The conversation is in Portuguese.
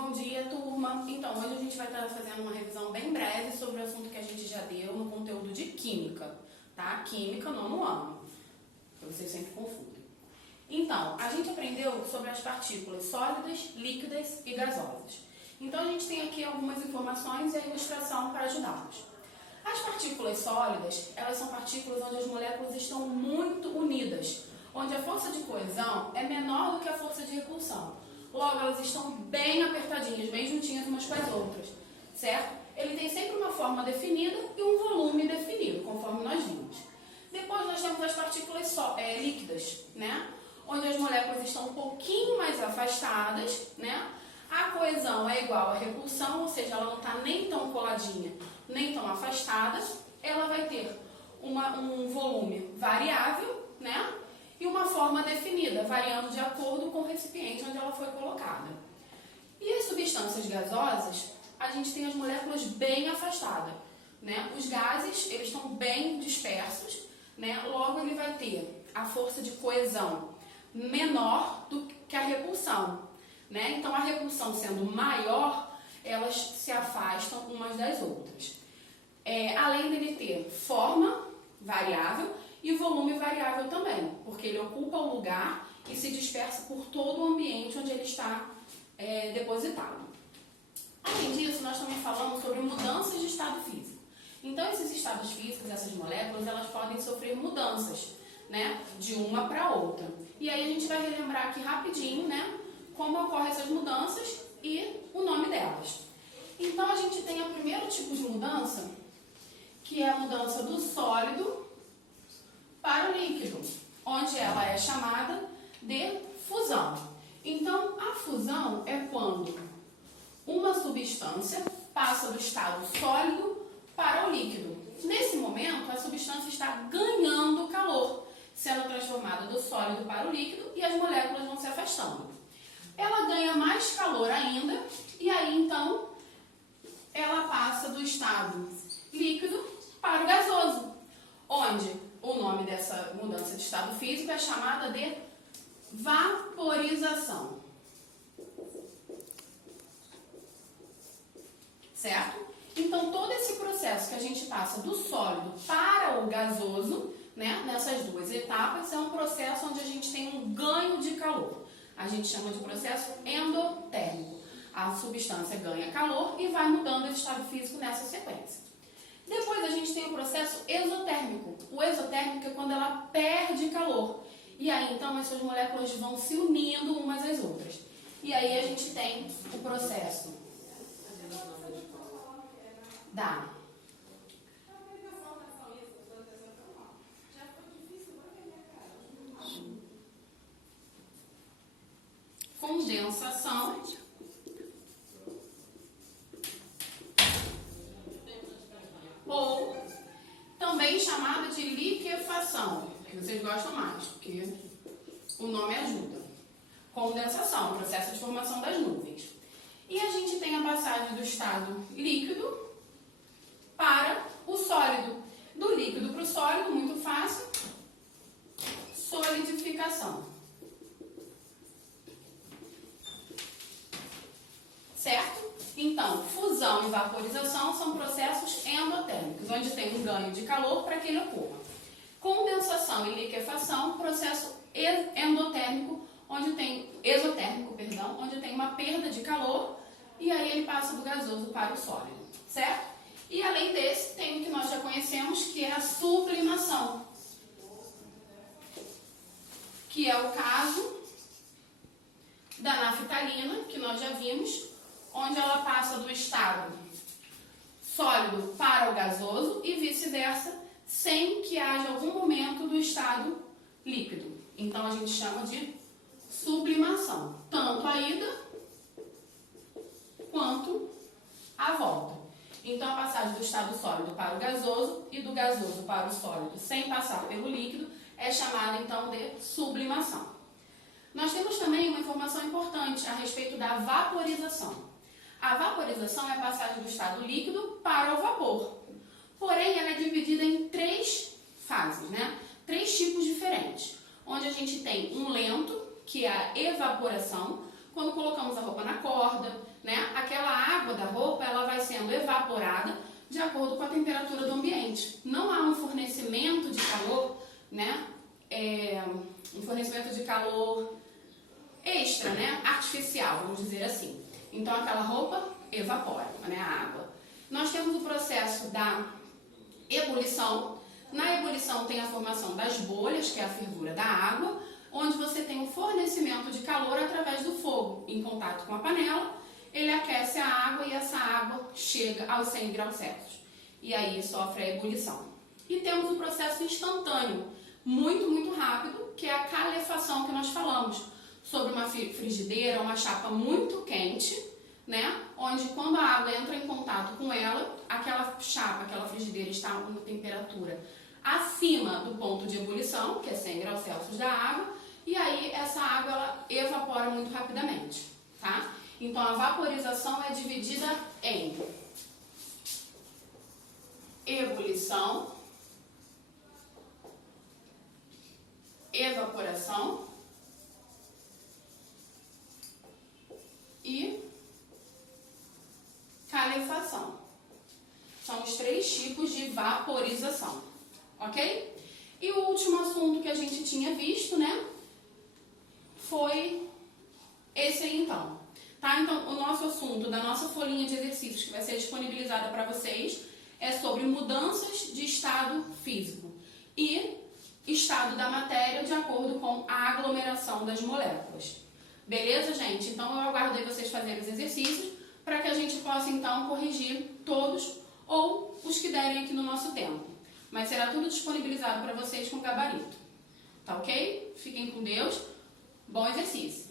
Bom dia, turma! Então, hoje a gente vai estar fazendo uma revisão bem breve sobre o assunto que a gente já deu no conteúdo de Química, tá? Química, nono ano, para vocês sempre confundem. Então, a gente aprendeu sobre as partículas sólidas, líquidas e gasosas. Então, a gente tem aqui algumas informações e a ilustração para ajudá-los. As partículas sólidas, elas são partículas onde as moléculas estão muito unidas, onde a força de coesão é menor do que a força de repulsão. Logo, elas estão bem apertadinhas, bem juntinhas umas com as outras, certo? Ele tem sempre uma forma definida e um volume definido, conforme nós vimos. Depois nós temos as partículas líquidas, né? Onde as moléculas estão um pouquinho mais afastadas, né? A coesão é igual à repulsão, ou seja, ela não está nem tão coladinha, nem tão afastada. Ela vai ter um volume variável, né? E uma forma definida, variando de acordo com o recipiente onde ela foi colocada. E as substâncias gasosas, a gente tem as moléculas bem afastadas, né? Os gases, eles estão bem dispersos, né? Logo, ele vai ter a força de coesão menor do que a repulsão, né? Então, a repulsão sendo maior, elas se afastam umas das outras. Além dele ter forma variável e volume variável também, porque ele ocupa o lugar e se dispersa por todo o ambiente onde ele está depositado. Além disso, nós também falamos sobre mudanças de estado físico. Então, esses estados físicos, essas moléculas, elas podem sofrer mudanças, né, de uma para outra. E aí a gente vai relembrar aqui rapidinho, né, como ocorrem essas mudanças e o nome delas. Então, a gente tem o primeiro tipo de mudança, que é a mudança do sólido para o líquido, onde ela é chamada de fusão. Então, a fusão é quando uma substância passa do estado sólido para o líquido. Nesse momento, a substância está ganhando calor, sendo transformada do sólido para o líquido e as moléculas vão se afastando. Ela ganha mais calor ainda e aí, então, ela passa do estado líquido para o gasoso, onde o nome dessa mudança de estado físico é chamada de vaporização. Certo? Então, todo esse processo que a gente passa do sólido para o gasoso, né, nessas duas etapas, é um processo onde a gente tem um ganho de calor. A gente chama de processo endotérmico. A substância ganha calor e vai mudando esse estado físico nessa sequência. Depois a gente tem o processo exotérmico. O exotérmico é quando ela perde calor. E aí, então, essas moléculas vão se unindo umas às outras. E aí a gente tem o processo da condensação ou também chamada de liquefação, que vocês gostam mais, porque o nome ajuda. Condensação, processo de formação das nuvens. E a gente tem a passagem do estado líquido para o sólido. Do líquido para o sólido, muito fácil, solidificação. Certo? Então, fusão e vaporização são processos endotérmicos, onde tem um ganho de calor para que ele ocorra. Condensação e liquefação, processo endotérmico, exotérmico, onde tem uma perda de calor e aí ele passa do gasoso para o sólido, certo? E além desse, tem o que nós já conhecemos, que é a sublimação, que é o caso da naftalina, que nós já vimos, onde ela passa do estado sólido para o gasoso e vice-versa, sem que haja algum momento do estado líquido. Então, a gente chama de sublimação, tanto a ida quanto a volta. Então, a passagem do estado sólido para o gasoso e do gasoso para o sólido, sem passar pelo líquido, é chamada, então, de sublimação. Nós temos também uma informação importante a respeito da vaporização. A vaporização é a passagem do estado líquido para o vapor. Porém, ela é dividida em 3 fases, né? 3 tipos diferentes. Onde a gente tem um lento, que é a evaporação, quando colocamos a roupa na corda, né? evaporada de acordo com a temperatura do ambiente. Não há um fornecimento de calor, né? Um fornecimento de calor extra, né? Artificial, vamos dizer assim. Então aquela roupa evapora, né? A água. Nós temos o processo da ebulição. Na ebulição tem a formação das bolhas, que é a fervura da água, onde você tem o fornecimento de calor através do fogo. Em contato com a panela, ele aquece a água e essa água chega aos 100 graus Celsius. E aí sofre a ebulição. E temos o processo instantâneo, muito rápido, que é a calefação que nós falamos, sobre uma frigideira, uma chapa muito quente, né? Onde quando a água entra em contato com ela, aquela chapa, aquela frigideira está a uma temperatura acima do ponto de ebulição, que é 100 graus Celsius da água, e aí essa água ela evapora muito rapidamente, tá? Então a vaporização é dividida em ebulição, evaporação e calefação. São os 3 tipos de vaporização, ok? E o último assunto que a gente tinha visto, né, foi esse aí então. Tá? Então, o nosso assunto da nossa folhinha de exercícios que vai ser disponibilizada para vocês é sobre mudanças de estado físico e estado da matéria de acordo com a aglomeração das moléculas. Beleza, gente? Então, eu aguardo aí vocês fazerem os exercícios para que a gente possa, então, corrigir todos ou os que derem aqui no nosso tempo. Mas será tudo disponibilizado para vocês com gabarito. Tá ok? Fiquem com Deus. Bom exercício!